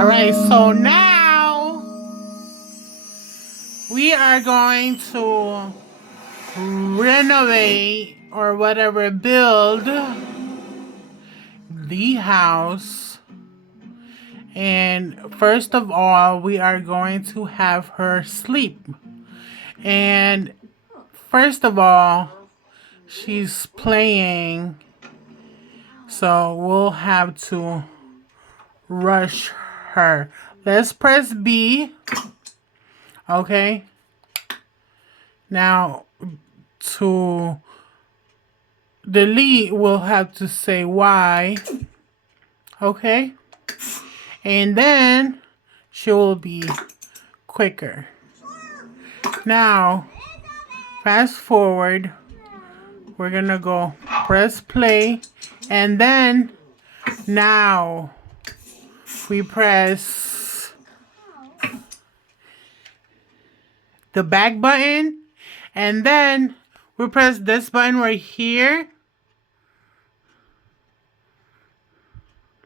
Alright, so now we are going to renovate or whatever, build the house. And first of all, we are going to have her sleep. And first of all, she's playing, so we'll have to rush her. Let's press B. Okay. Now, to delete, we'll have to say Y. Okay. And then she will be quicker. Now, fast forward. We're gonna go press play. And then now we press the back button. And then we press this button right here.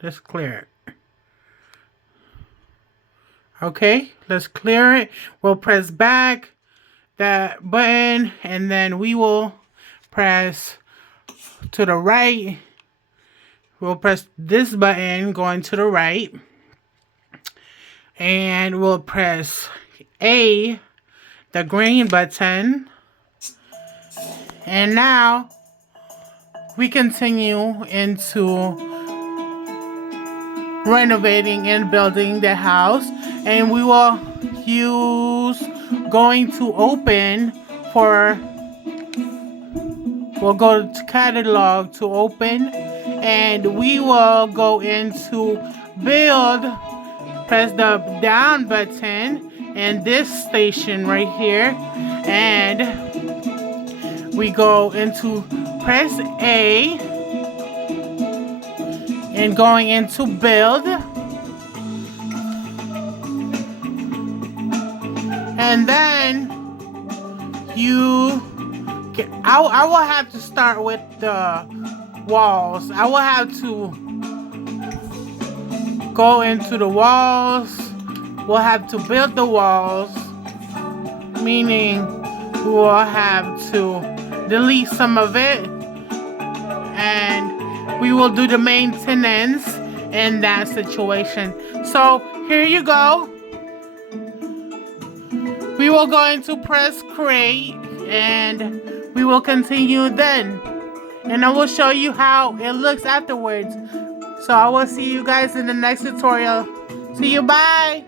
Let's clear it. Okay, let's clear it. We'll press back that button, and then we will press to the right. We'll press this button going to the right. And we'll press A, the green button. And now we continue into renovating and building the house. And we will use going to open for, we'll go to catalog to open. And we will go into build, press the down button and this station right here. And we go into press A and going into build. And then I will have to start with the walls. I will have to go into the walls. We'll have to build the walls, meaning we will have to delete some of it, and we will do the maintenance in that situation. So here you go. We will go into press create, and we will continue then. And I will show you how it looks afterwards. So I will see you guys in the next tutorial. See you, bye!